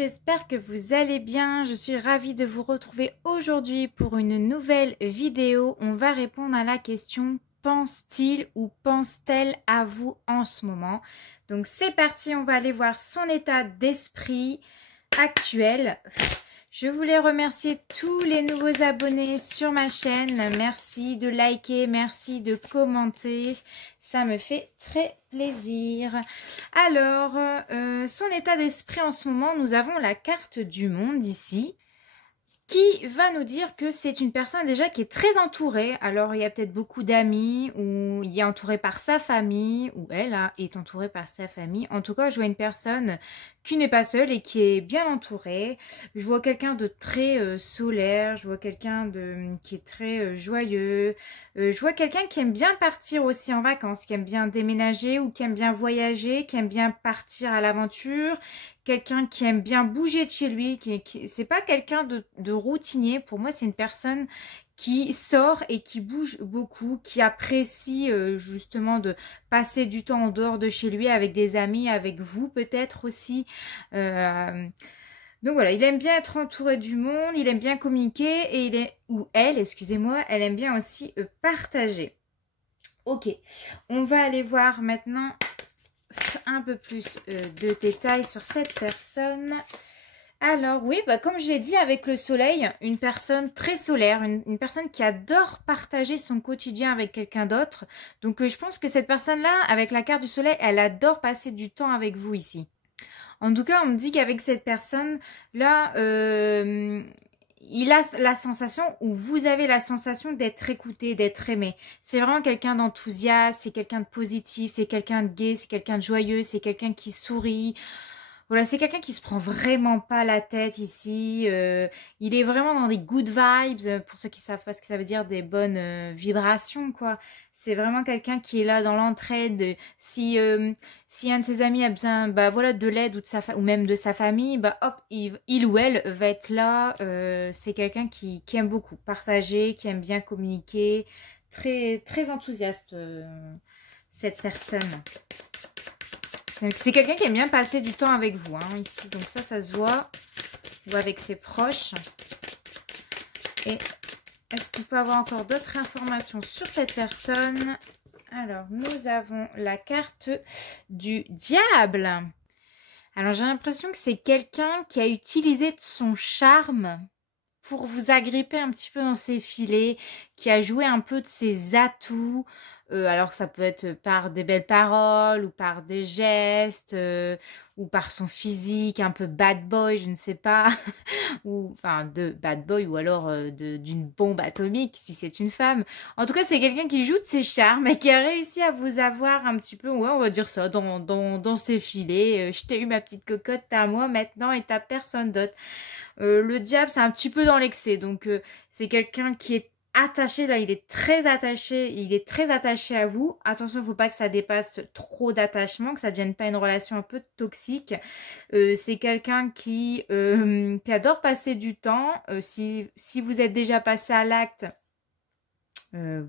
j'espère que vous allez bien. Je suis ravie de vous retrouver aujourd'hui pour une nouvelle vidéo. On va répondre à la question: pense-t-il ou pense-t-elle à vous en ce moment? Donc c'est parti, on va aller voir son état d'esprit actuel. Je voulais remercier tous les nouveaux abonnés sur ma chaîne. Merci de liker, merci de commenter. Ça me fait très plaisir. Alors, son état d'esprit en ce moment, nous avons la carte du monde ici, qui va nous dire que c'est une personne déjà qui est très entourée. Alors, il y a peut-être beaucoup d'amis, ou il est entouré par sa famille, ou elle est entourée par sa famille. En tout cas, je vois une personne qui n'est pas seule et qui est bien entourée. Je vois quelqu'un de très solaire, je vois quelqu'un qui est très joyeux. Je vois quelqu'un qui aime bien partir aussi en vacances, qui aime bien déménager ou qui aime bien voyager, qui aime bien partir à l'aventure. Quelqu'un qui aime bien bouger de chez lui, c'est pas quelqu'un de routinier. Pour moi, c'est une personne qui sort et qui bouge beaucoup, qui apprécie justement de passer du temps en dehors de chez lui avec des amis, avec vous peut-être aussi. Donc voilà, il aime bien être entouré du monde, il aime bien communiquer et elle aime bien aussi partager. Ok, on va aller voir maintenant un peu plus de détails sur cette personne. Alors oui, comme je l'ai dit avec le soleil, une personne très solaire, une personne qui adore partager son quotidien avec quelqu'un d'autre. Donc je pense que cette personne-là, avec la carte du soleil, elle adore passer du temps avec vous ici. En tout cas, on me dit qu'avec cette personne-là, il a la sensation, ou vous avez la sensation d'être écouté, d'être aimé. C'est vraiment quelqu'un d'enthousiaste, c'est quelqu'un de positif, c'est quelqu'un de gai, c'est quelqu'un de joyeux, c'est quelqu'un qui sourit. Voilà, c'est quelqu'un qui se prend vraiment pas la tête ici. Il est vraiment dans des good vibes. Pour ceux qui savent pas ce que ça veut dire, des bonnes vibrations, quoi. C'est vraiment quelqu'un qui est là dans l'entraide. Si un de ses amis a besoin, voilà, de l'aide ou ou même de sa famille, hop, il ou elle va être là. C'est quelqu'un qui aime beaucoup partager, qui aime bien communiquer, très très enthousiaste. Cette personne. C'est quelqu'un qui aime bien passer du temps avec vous, ici. Donc ça se voit. Ou avec ses proches. Et est-ce qu'on peut avoir encore d'autres informations sur cette personne? Alors, nous avons la carte du diable. Alors, j'ai l'impression que c'est quelqu'un qui a utilisé son charme pour vous agripper un petit peu dans ses filets, qui a joué un peu de ses atouts. Alors ça peut être par des belles paroles ou par des gestes ou par son physique un peu bad boy, je ne sais pas, ou enfin de bad boy ou alors d'une bombe atomique si c'est une femme. En tout cas, c'est quelqu'un qui joue de ses charmes et qui a réussi à vous avoir un petit peu, ouais, on va dire ça, dans ses filets. Je t'ai eu ma petite cocotte, t'as moi maintenant et t'as personne d'autre. Le diable, c'est un petit peu dans l'excès, donc c'est quelqu'un qui est attaché, là, il est très attaché à vous. Attention, il ne faut pas que ça dépasse trop d'attachement, que ça ne devienne pas une relation un peu toxique. C'est quelqu'un qui adore passer du temps. Si vous êtes déjà passé à l'acte,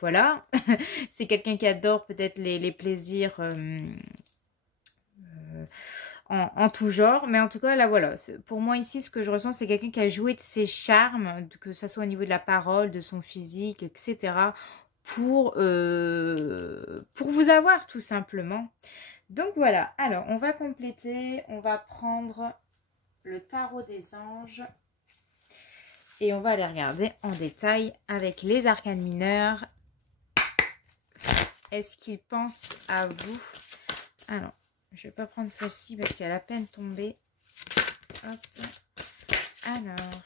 voilà. C'est quelqu'un qui adore peut-être les plaisirs en tout genre, mais en tout cas là voilà, pour moi ici ce que je ressens, c'est quelqu'un qui a joué de ses charmes, que ça soit au niveau de la parole, de son physique, etc. pour vous avoir tout simplement. Donc voilà, alors on va compléter, on va prendre le tarot des anges et on va aller regarder en détail avec les arcanes mineurs. Est-ce qu'ils pensent à vous? Alors, je vais pas prendre celle-ci parce qu'elle a à peine tombé. Hop. Alors.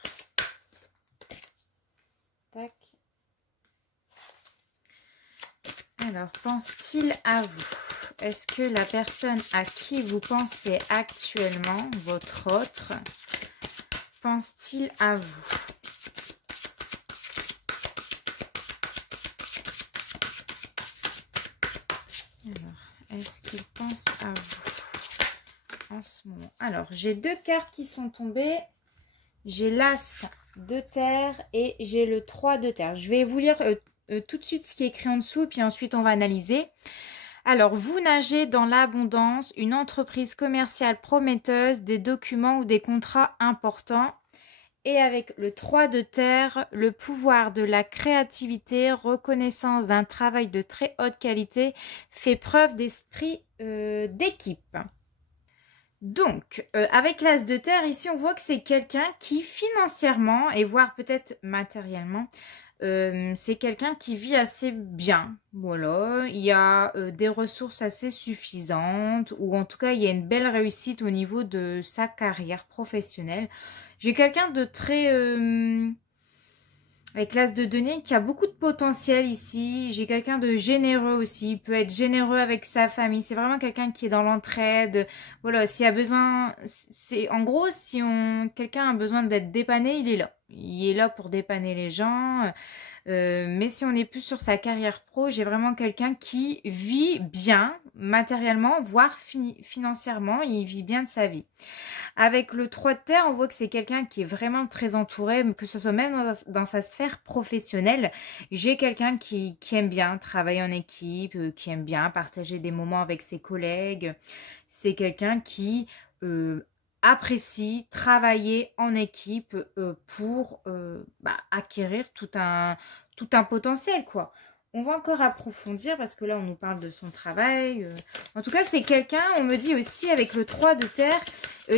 Tac. Alors, pense-t-il à vous? Est-ce que la personne à qui vous pensez actuellement, votre autre, pense-t-il à vous? Alors, est-ce qu'il pense à vous en ce moment? Alors, j'ai deux cartes qui sont tombées. J'ai l'As de terre et j'ai le 3 de terre. Je vais vous lire tout de suite ce qui est écrit en dessous, puis ensuite on va analyser. Alors, vous nagez dans l'abondance, une entreprise commerciale prometteuse, des documents ou des contrats importants. Et avec le 3 de terre, le pouvoir de la créativité, reconnaissance d'un travail de très haute qualité, fait preuve d'esprit d'équipe. Donc, avec l'as de terre, ici, on voit que c'est quelqu'un qui financièrement, et voire peut-être matériellement, c'est quelqu'un qui vit assez bien. Voilà, il y a des ressources assez suffisantes, ou en tout cas, il y a une belle réussite au niveau de sa carrière professionnelle. J'ai quelqu'un de très... avec l'as de denier qui a beaucoup de potentiel ici. J'ai quelqu'un de généreux aussi. Il peut être généreux avec sa famille. C'est vraiment quelqu'un qui est dans l'entraide. Voilà, s'il y a besoin... En gros, si quelqu'un a besoin d'être dépanné, il est là. Il est là pour dépanner les gens. Mais si on est plus sur sa carrière pro, j'ai vraiment quelqu'un qui vit bien matériellement, voire financièrement. Il vit bien de sa vie. Avec le 3 de terre, on voit que c'est quelqu'un qui est vraiment très entouré, que ce soit même dans sa sphère professionnelle. J'ai quelqu'un qui aime bien travailler en équipe, qui aime bien partager des moments avec ses collègues. C'est quelqu'un qui apprécie travailler en équipe pour acquérir tout un potentiel, quoi. On va encore approfondir parce que là, on nous parle de son travail. En tout cas, c'est quelqu'un, on me dit aussi avec le 3 de terre,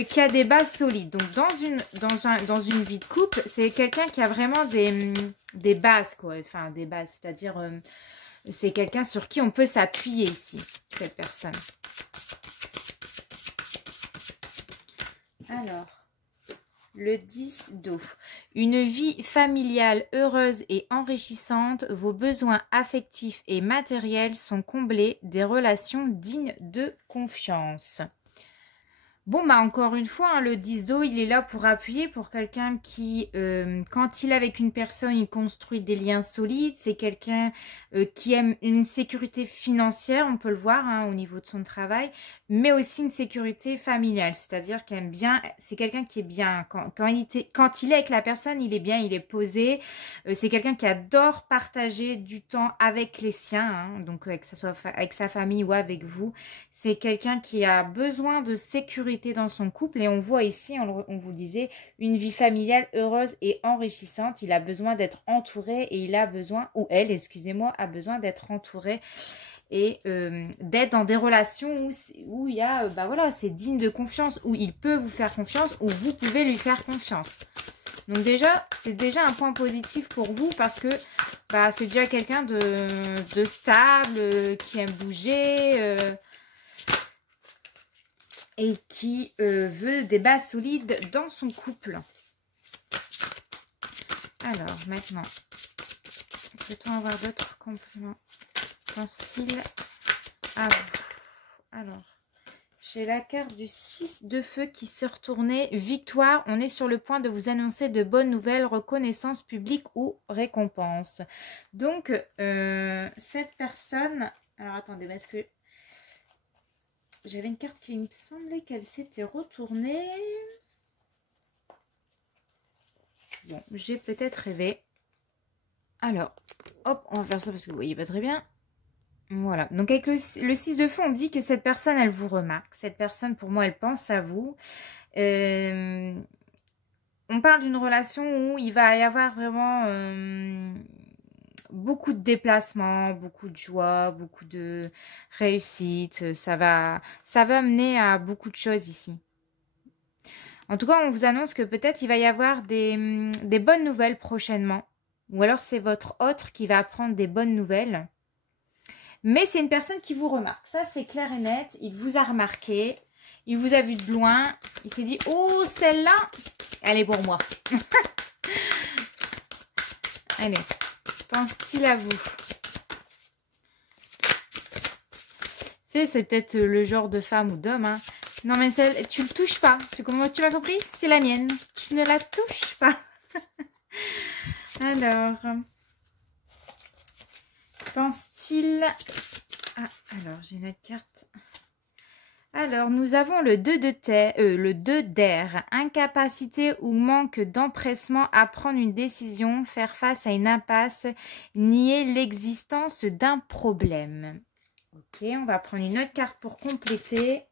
qui a des bases solides. Donc, dans une vie de couple, c'est quelqu'un qui a vraiment des bases, quoi. Enfin, des bases, c'est-à-dire, c'est quelqu'un sur qui on peut s'appuyer ici, cette personne. Alors... Le 10 d'eau. Une vie familiale heureuse et enrichissante, vos besoins affectifs et matériels sont comblés, des relations dignes de confiance. Bon, bah encore une fois, hein, le 10 d'eau, il est là pour appuyer pour quelqu'un qui, quand il est avec une personne, il construit des liens solides. C'est quelqu'un qui aime une sécurité financière, on peut le voir hein, au niveau de son travail, mais aussi une sécurité familiale. C'est-à-dire qu'il aime bien, c'est quelqu'un qui est bien. Quand il est avec la personne, il est bien, il est posé. C'est quelqu'un qui adore partager du temps avec les siens, hein, donc que ce soit avec sa famille ou avec vous. C'est quelqu'un qui a besoin de sécurité dans son couple et on voit ici, on vous disait, une vie familiale heureuse et enrichissante. Il a besoin d'être entouré et il a besoin, ou elle, excusez-moi, a besoin d'être entouré et d'être dans des relations où il y a, voilà, c'est digne de confiance, où il peut vous faire confiance, où vous pouvez lui faire confiance. Donc déjà, c'est déjà un point positif pour vous parce que c'est déjà quelqu'un de stable, qui aime bouger, et qui veut des bases solides dans son couple. Alors, maintenant, peut-on avoir d'autres compliments? Pense-t-il à vous? Alors, j'ai la carte du 6 de feu qui s'est retournée. Victoire, on est sur le point de vous annoncer de bonnes nouvelles, reconnaissance publique ou récompense. Donc, cette personne... Alors, attendez, parce que... J'avais une carte qui me semblait qu'elle s'était retournée. Bon, j'ai peut-être rêvé. Alors, hop, on va faire ça parce que vous voyez pas très bien. Voilà, donc avec le 6 de feu, on me dit que cette personne, elle vous remarque. Cette personne, pour moi, elle pense à vous. On parle d'une relation où il va y avoir vraiment... beaucoup de déplacements, beaucoup de joie, beaucoup de réussite. Ça va mener à beaucoup de choses ici. En tout cas, on vous annonce que peut-être il va y avoir des bonnes nouvelles prochainement. Ou alors c'est votre autre qui va apprendre des bonnes nouvelles. Mais c'est une personne qui vous remarque. Ça, c'est clair et net. Il vous a remarqué. Il vous a vu de loin. Il s'est dit, oh, celle-là, elle est pour moi. Allez. Pense-t-il à vous? C'est peut-être le genre de femme ou d'homme. Hein. Non, mais tu le touches pas. Comment tu m'as compris? C'est la mienne. Tu ne la touches pas. Alors, pense-t-il... Ah, alors, j'ai une autre carte. Alors, nous avons le 2 de terre, le 2 d'air. Incapacité ou manque d'empressement à prendre une décision, faire face à une impasse, nier l'existence d'un problème. Ok, on va prendre une autre carte pour compléter.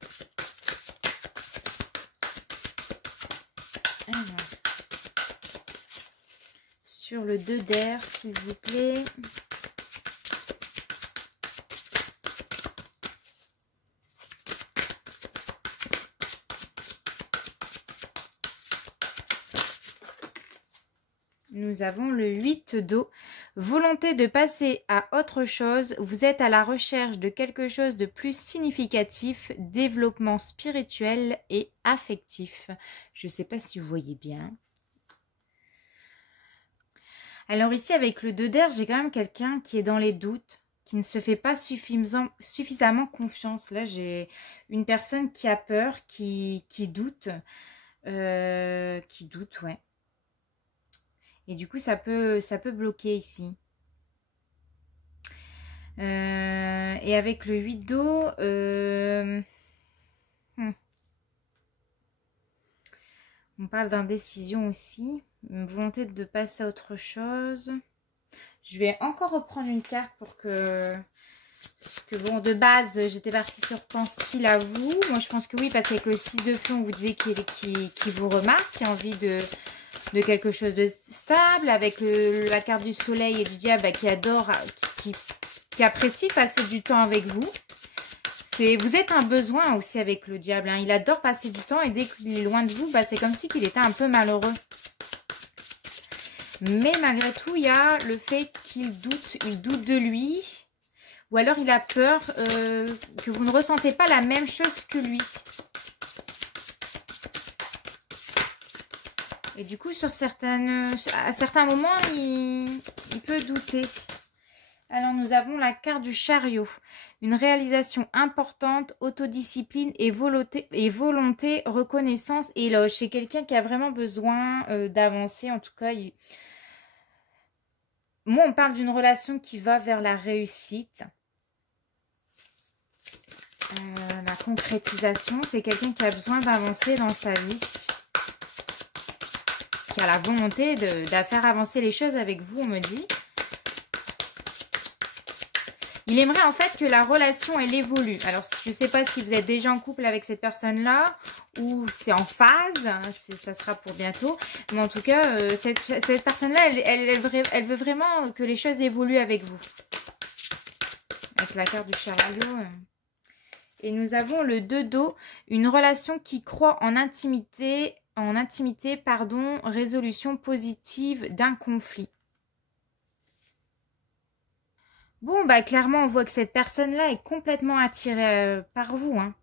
Alors, sur le 2 d'air, s'il vous plaît. Nous avons le 8 d'eau. Volonté de passer à autre chose. Vous êtes à la recherche de quelque chose de plus significatif. Développement spirituel et affectif. Je ne sais pas si vous voyez bien. Alors ici, avec le 2 d'air, j'ai quand même quelqu'un qui est dans les doutes, qui ne se fait pas suffisamment confiance. Là, j'ai une personne qui a peur, qui doute. Ouais. Et du coup, ça peut bloquer ici. Et avec le 8 d'eau, on parle d'indécision aussi. Une volonté de passer à autre chose. Je vais encore reprendre une carte pour que bon, de base, j'étais partie sur pense-t-il à vous. Moi, je pense que oui, parce qu'avec le 6 de feu, on vous disait qu'il vous remarque, qui a envie de quelque chose de stable, avec la carte du soleil et du diable bah, qui adore, qui apprécie passer du temps avec vous. Vous êtes un besoin aussi avec le diable, hein. Il adore passer du temps et dès qu'il est loin de vous, bah, c'est comme si il était un peu malheureux. Mais malgré tout, il y a le fait qu'il doute, il doute de lui, ou alors il a peur que vous ne ressentez pas la même chose que lui. Et du coup, à certains moments, il peut douter. Alors, nous avons la carte du chariot. Une réalisation importante, autodiscipline et volonté, reconnaissance et éloge. C'est quelqu'un qui a vraiment besoin d'avancer. En tout cas, moi, on parle d'une relation qui va vers la réussite. La concrétisation, c'est quelqu'un qui a besoin d'avancer dans sa vie. Qui a la volonté de faire avancer les choses avec vous, on me dit. Il aimerait en fait que la relation, elle évolue. Alors, je ne sais pas si vous êtes déjà en couple avec cette personne-là ou c'est en phase. Ça sera pour bientôt. Mais en tout cas, cette personne-là, elle veut vraiment que les choses évoluent avec vous. Avec la carte du chariot. Et nous avons le 2 d'eau. Une relation qui croit en intimité, résolution positive d'un conflit. Bon, bah clairement, on voit que cette personne-là est complètement attirée par vous. Hein.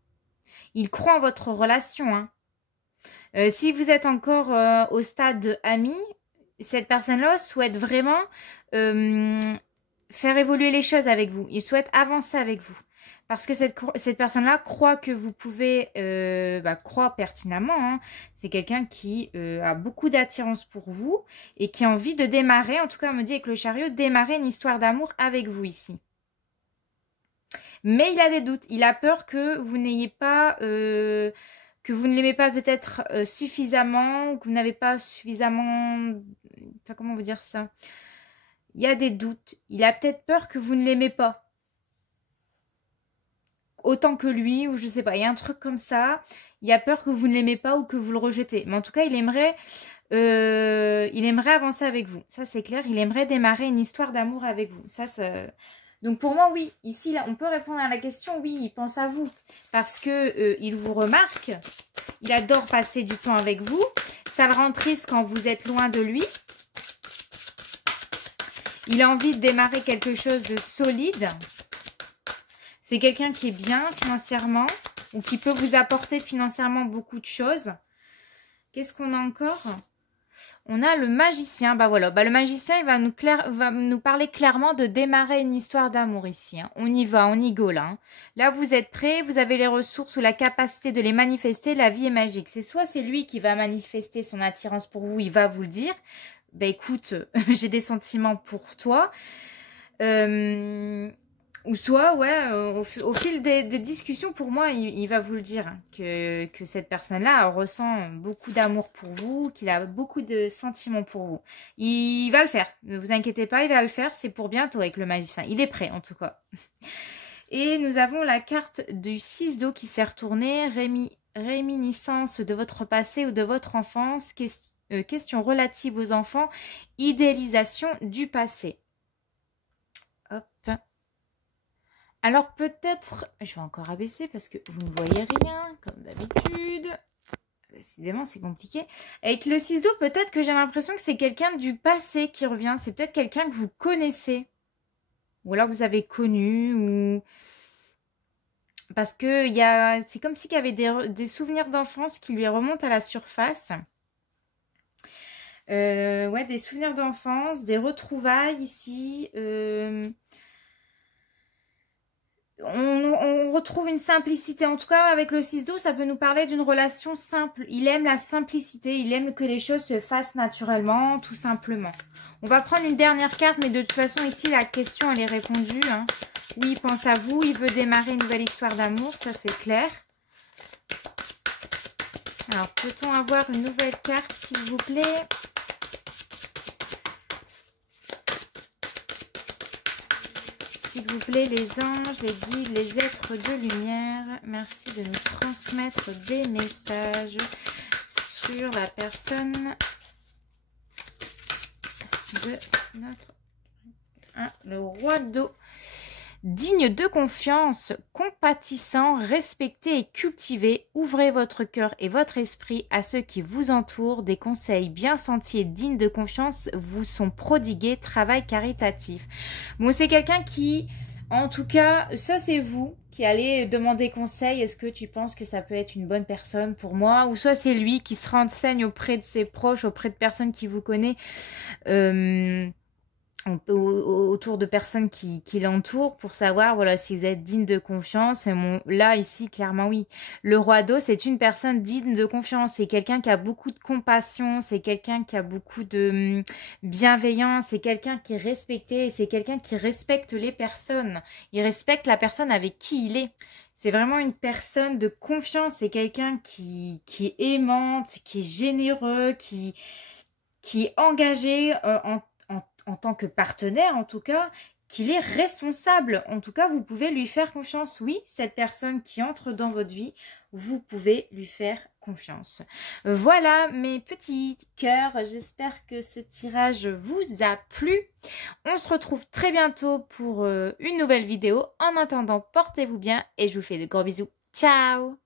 Il croit en votre relation. Hein. Si vous êtes encore au stade de ami, cette personne-là souhaite vraiment faire évoluer les choses avec vous. Il souhaite avancer avec vous. Parce que cette personne-là croit que vous pouvez, croit pertinemment. Hein. C'est quelqu'un qui a beaucoup d'attirance pour vous et qui a envie de démarrer, en tout cas on me dit avec le chariot, démarrer une histoire d'amour avec vous ici. Mais il a des doutes. Il a peur que vous n'ayez pas, que vous ne l'aimez pas peut-être suffisamment, ou que vous n'avez pas suffisamment, enfin comment vous dire ça? Il y a des doutes. Il a peut-être peur que vous ne l'aimez pas. Autant que lui, ou je sais pas, il y a un truc comme ça, il a peur que vous ne l'aimez pas ou que vous le rejetez. Mais en tout cas, il aimerait avancer avec vous. Ça, c'est clair, il aimerait démarrer une histoire d'amour avec vous. Donc pour moi, oui, ici, là, on peut répondre à la question, oui, il pense à vous. Parce que il vous remarque, il adore passer du temps avec vous. Ça le rend triste quand vous êtes loin de lui. Il a envie de démarrer quelque chose de solide. C'est quelqu'un qui est bien financièrement ou qui peut vous apporter financièrement beaucoup de choses. Qu'est-ce qu'on a encore? On a le magicien. Bah voilà, le magicien, il va nous parler clairement de démarrer une histoire d'amour ici. Hein. On y va, on y go là. Hein. Là, vous êtes prêts, vous avez les ressources ou la capacité de les manifester. La vie est magique. Soit c'est lui qui va manifester son attirance pour vous, il va vous le dire. Bah écoute, j'ai des sentiments pour toi. Ou soit, ouais, au fil des discussions, pour moi, il va vous le dire, hein, que cette personne-là ressent beaucoup d'amour pour vous, qu'il a beaucoup de sentiments pour vous. Il va le faire, ne vous inquiétez pas, il va le faire, c'est pour bientôt avec le magicien. Il est prêt, en tout cas. Et nous avons la carte du 6 d'eau qui s'est retournée, réminiscence de votre passé ou de votre enfance, question relative aux enfants, idéalisation du passé. Hop. Alors peut-être, je vais encore abaisser parce que vous ne voyez rien, comme d'habitude. Décidément, c'est compliqué. Avec le 6 d'eau, peut-être que j'ai l'impression que c'est quelqu'un du passé qui revient. C'est peut-être quelqu'un que vous connaissez. Ou alors vous avez connu, ou... Parce que c'est comme s'il y avait des souvenirs d'enfance qui lui remontent à la surface. Ouais, des souvenirs d'enfance, des retrouvailles ici. On retrouve une simplicité. En tout cas, avec le 6 d'eau, ça peut nous parler d'une relation simple. Il aime la simplicité, il aime que les choses se fassent naturellement, tout simplement. On va prendre une dernière carte, mais de toute façon, ici, la question, elle est répondue. Hein. Oui, il pense à vous, il veut démarrer une nouvelle histoire d'amour, ça c'est clair. Alors, peut-on avoir une nouvelle carte, s'il vous plaît ? S'il vous plaît, les anges, les guides, les êtres de lumière, merci de nous transmettre des messages sur la personne de notre... le roi d'eau. Digne de confiance, compatissant, respecté et cultivé, ouvrez votre cœur et votre esprit à ceux qui vous entourent. Des conseils bien sentis et dignes de confiance vous sont prodigués. Travail caritatif. Bon, c'est quelqu'un qui, en tout cas, ça c'est vous qui allez demander conseil. Est-ce que tu penses que ça peut être une bonne personne pour moi? Ou soit c'est lui qui se renseigne auprès de ses proches, auprès de personnes qui vous connaissent. Autour de personnes qui l'entourent pour savoir voilà si vous êtes digne de confiance. Et là ici clairement oui, le roi d'eau c'est une personne digne de confiance, c'est quelqu'un qui a beaucoup de compassion, c'est quelqu'un qui a beaucoup de bienveillance, c'est quelqu'un qui est respecté, c'est quelqu'un qui respecte les personnes, il respecte la personne avec qui il est. C'est vraiment une personne de confiance, c'est quelqu'un qui est aimante, qui est généreux, qui est engagé en tant que partenaire, en tout cas, qu'il est responsable. En tout cas, vous pouvez lui faire confiance. Oui, cette personne qui entre dans votre vie, vous pouvez lui faire confiance. Voilà mes petits cœurs. J'espère que ce tirage vous a plu. On se retrouve très bientôt pour une nouvelle vidéo. En attendant, portez-vous bien et je vous fais de gros bisous. Ciao!